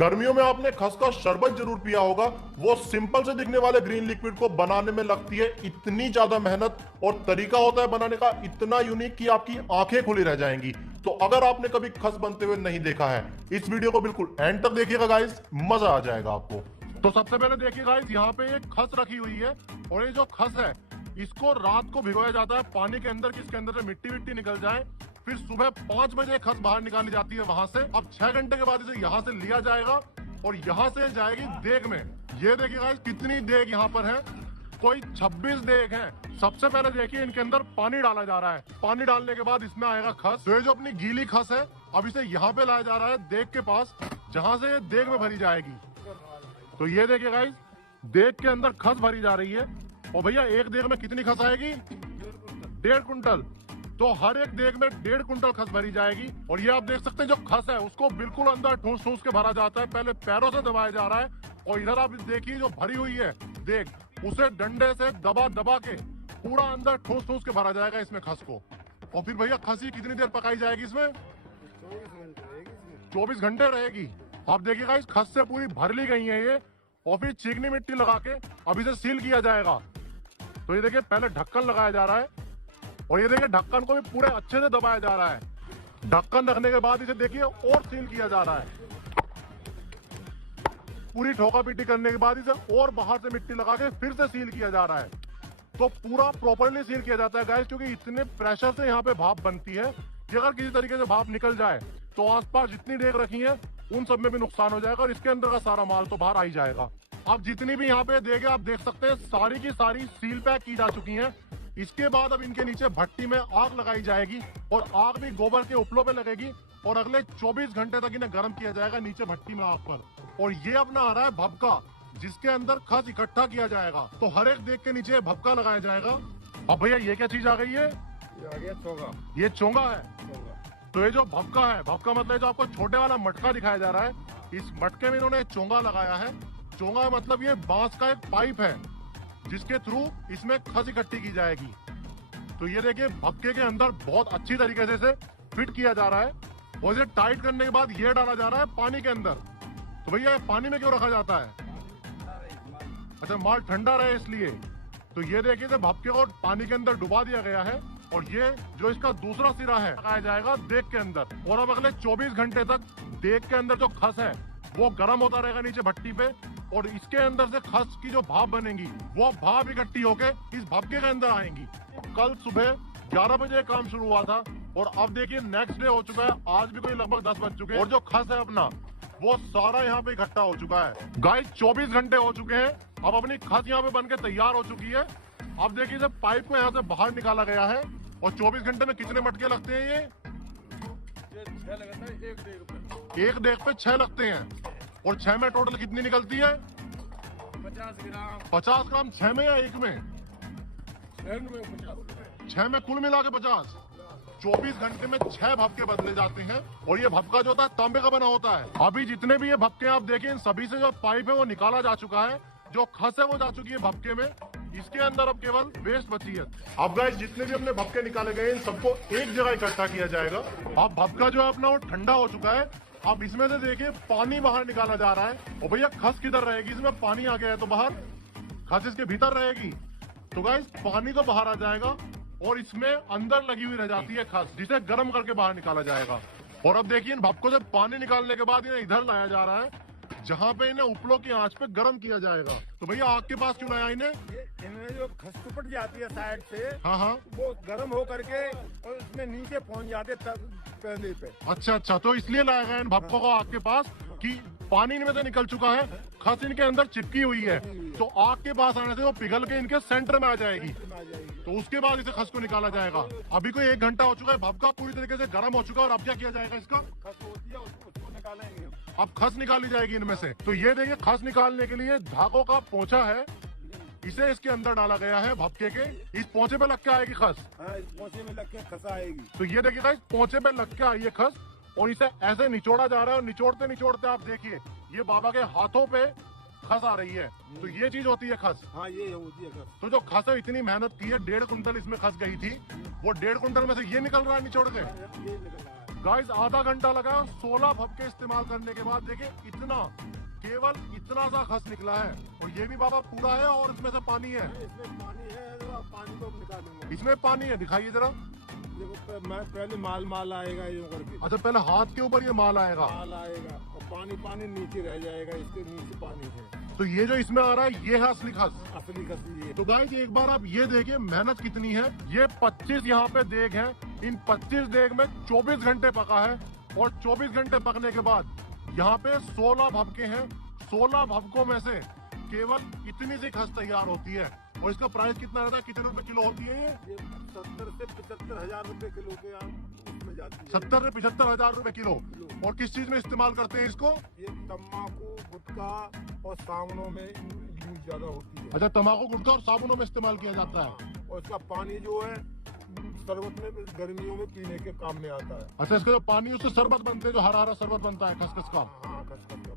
गर्मियों में आपने खस का शरबत जरूर पिया होगा। वो सिंपल से दिखने वाले ग्रीन लिक्विड को बनाने में लगती है इतनी ज्यादा मेहनत, और तरीका होता है बनाने का इतना यूनिक कि आपकी आंखें खुली रह जाएंगी। तो अगर आपने कभी खस बनते हुए नहीं देखा है, इस वीडियो को बिल्कुल एंड तक देखिएगा गाइस, मजा आ जाएगा आपको। तो सबसे पहले देखिए गाइस, यहाँ पे एक खस रखी हुई है, और ये जो खस है इसको रात को भिगोया जाता है पानी के अंदर कि इसके अंदर से मिट्टी विट्टी निकल जाए। फिर सुबह 5 बजे खस बाहर निकाली जाती है वहां से। अब 6 घंटे के बाद इसे यहाँ से लिया जाएगा और यहाँ से जाएगी देग में। ये देखिए गाइस कितनी देग यहाँ पर है, कोई 26 देग है। सबसे पहले देखिए इनके अंदर पानी डाला जा रहा है। पानी डालने के बाद इसमें आएगा खस। तो ये जो अपनी गीली खस है अब इसे यहाँ पे लाया जा रहा है देग के पास, जहाँ से ये देग में भरी जाएगी। तो ये देखिए गाइस, देग के अंदर खस भरी जा रही है। और भैया एक देग में कितनी खस आएगी? 1.5 कुंटल। तो हर एक देग में 1.5 कुंटल खस भरी जाएगी। और ये आप देख सकते हैं जो खस है उसको बिल्कुल अंदर ठूस ठूस के भरा जाता है। पहले पैरों से दबाया जा रहा है, और इधर आप देखिए जो भरी हुई है देग, उसे डंडे से दबा दबा के पूरा अंदर ठूस ठूस के भरा जाएगा इसमें खस को। और फिर भैया खसी कितनी देर पकाई जाएगी इसमें? 24 घंटे रहेगी। आप देखिएगा इस खस से पूरी भर ली गई है ये, और फिर चीकनी मिट्टी लगा के अब इसे सील किया जाएगा। तो ये देखिए पहले ढक्कन लगाया जा रहा है, और ये देखिए ढक्कन को भी पूरे अच्छे से दबाया जा रहा है। ढक्कन रखने के बाद इसे देखिए और सील किया जा रहा है। पूरी ठोका पीटी करने के बाद इसे और बाहर से मिट्टी लगा के फिर से सील किया जा रहा है। तो पूरा प्रॉपरली सील किया जाता है गाइस, क्योंकि इतने प्रेशर से यहाँ पे भाप बनती है कि अगर किसी तरीके से भाप निकल जाए तो आसपास जितनी देग रखी है उन सब में भी नुकसान हो जाएगा, और इसके अंदर का सारा माल तो बाहर आ ही जाएगा। अब जितनी भी यहाँ पे देगे आप देख सकते हैं सारी की सारी सील पैक की जा चुकी हैं। इसके बाद अब इनके नीचे भट्टी में आग लगाई जाएगी, और आग भी गोबर के उपलों पे लगेगी, और अगले 24 घंटे तक इन्हें गर्म किया जाएगा नीचे भट्टी में आग पर। और ये अपना आ रहा है भभका, जिसके अंदर खस इकट्ठा किया जाएगा। तो हर एक देग के नीचे भभका लगाया जाएगा। अब भैया ये क्या चीज आ गई है? ये आ गया चोंगा। ये चोंगा है। तो ये जो भभका है, भभका मतलब जो आपको छोटे वाला मटका दिखाया जा रहा है, इस मटके में इन्होंने चोंगा लगाया है। चोंगा मतलब ये बांस का एक पाइप है जिसके थ्रू इसमें खस इकट्ठी की जाएगी। तो ये देखिए भक्के के अंदर बहुत अच्छी तरीके से इसे फिट किया जा रहा है, और इसे टाइट करने के बाद ये डाला जा रहा है पानी के अंदर। तो भैया पानी में क्यों रखा जाता है? अच्छा, माल ठंडा रहे इसलिए। तो ये देखिए भक्के को पानी के अंदर डुबा दिया गया है, और ये जो इसका दूसरा सिरा है लगाया जाएगा देग के अंदर। और अब अगले 24 घंटे तक देग के अंदर जो खस है वो गर्म होता रहेगा नीचे भट्टी पे, और इसके अंदर से खस की जो भाप बनेगी वो भाप इकट्ठी होके इस भपके के अंदर आएंगी। कल सुबह 11 बजे काम शुरू हुआ था, और अब देखिए नेक्स्ट डे हो चुका है, आज भी कोई लगभग 10 बज चुके हैं, और जो खस है अपना वो सारा यहाँ पे इकट्ठा हो चुका है। गाइस 24 घंटे हो चुके हैं, अब अपनी खस यहाँ पे बनके तैयार हो चुकी है। अब देखिए जब पाइप को यहाँ से बाहर निकाला गया है, और 24 घंटे में कितने मटके लगते हैं? ये 6 लगता है एक देग पे। एक देग पे 6 लगते हैं, और 6 में टोटल कितनी निकलती है? 50 ग्राम। 50 ग्राम 6 में या एक में? 6 में कुल मिला के 50। 24 घंटे में 6 भपके बदले जाते हैं, और ये भपका जो होता है तांबे का बना होता है। अभी जितने भी ये भपके आप देखें, इन सभी से जो पाइप है वो निकाला जा चुका है, जो खस है वो जा चुकी है भपके में। इसके अंदर अब केवल वेस्ट बची है। अब गाइस जितने भी अपने भपके निकाले गए इन सबको एक जगह इकट्ठा किया जाएगा। अब भपका जो है अपना वो ठंडा हो चुका है। अब इसमें से देखिए पानी बाहर निकाला जा रहा है। और भैया खस किधर रहेगी? इसमें पानी आ गया है तो बाहर खस इसके भीतर रहेगी। तो गाइस पानी तो बाहर आ जाएगा, और इसमें अंदर लगी हुई रह जाती है खस, जिसे गर्म करके बाहर निकाला जाएगा। और अब देखिए इन भपकों से पानी निकालने के बाद इन्हें इधर लाया जा रहा है, जहाँ पे इन्हें उपलों की आंच पे गर्म किया जाएगा। तो भैया आग के पास क्यों लाया इन्हें? इनमें जो खस टुपट जाती है साइड से, हाँ, वो गर्म हो करके और उसमें नीचे पहुंच जाते पहले पे। अच्छा, तो इसलिए लाया गया इन भपकों को आग के पास कि पानी इनमें से निकल चुका है, खस इनके अंदर चिपकी हुई है, तो आग के पास आने से वो पिघल के इनके सेंटर में आ जाएगी। तो उसके बाद इसे खस को निकाला जाएगा। अभी कोई 1 घंटा हो चुका है, भपका पूरी तरीके से गर्म हो चुका है, और अब क्या किया जाएगा? इसका खस होती है उसको निकालेंगे। अब खस निकाली जाएगी इनमें से। तो ये देखिए खस निकालने के लिए धागों का पोंछा है, इसे इसके अंदर डाला गया है भपके के। इस पोंछे पे लग के आएगी खस। हाँ, इस पोंछे में लग के खस आएगी। तो ये देखिएगा इस पोंछे पे लग के आई है खस, और इसे ऐसे निचोड़ा जा रहा है, और निचोड़ते निचोड़ते आप देखिए ये बाबा के हाथों पे खस आ रही है। तो ये चीज होती है खस। हाँ, ये होती है खस। तो जो खस है इतनी मेहनत की है, 1.5 कुंटल इसमें खस गई थी, वो 1.5 कुंटल में से ये निकल रहा है निचोड़ के। ये निकल रहा है। गाइस आधा घंटा लगा 16 भपके इस्तेमाल करने के बाद देखिए इतना, केवल इतना सा खस निकला है। और ये भी बाबा पूरा है और इसमें से पानी है। इसमें पानी है, जरा पानी को निकालूंगा। इसमें पानी है, दिखाइए जरा। देखो मैं पहले माल आएगा ये करके। अच्छा पहले हाथ के ऊपर ये माल आएगा, माल आएगा और पानी नीचे रह जाएगा, इसके नीचे पानी है। तो ये जो इसमें आ रहा है ये है असली खस। असली खसी है। तो गाइस एक बार आप ये देखिए मेहनत कितनी है। ये 25 यहाँ पे देग है, इन 25 देग में 24 घंटे पका है और 24 घंटे पकने के बाद यहाँ पे 16 भपके हैं। 16 भपकों में से केवल इतनी सी खस तैयार होती है। और इसका प्राइस कितना रहता है, कितने रुपए किलो होती है ये 70 से 75 हजार रुपए किलो के उसमें जाती है। 70 से 75 हजार रुपए किलो। और किस चीज में इस्तेमाल करते हैं इसको? ये तम्बाकू, गुटखा और साबुनों में यूज ज्यादा होती है। अच्छा तम्बाकू, गुटखा और साबुनों में इस्तेमाल किया जाता है। और इसका पानी जो है शरबत में, गर्मियों में पीने के काम में आता है। अच्छा इसका जो पानी उससे शरबत बनते हैं, जो हरा हरा शरबत बनता है खसखस का। हाँ, खसखस का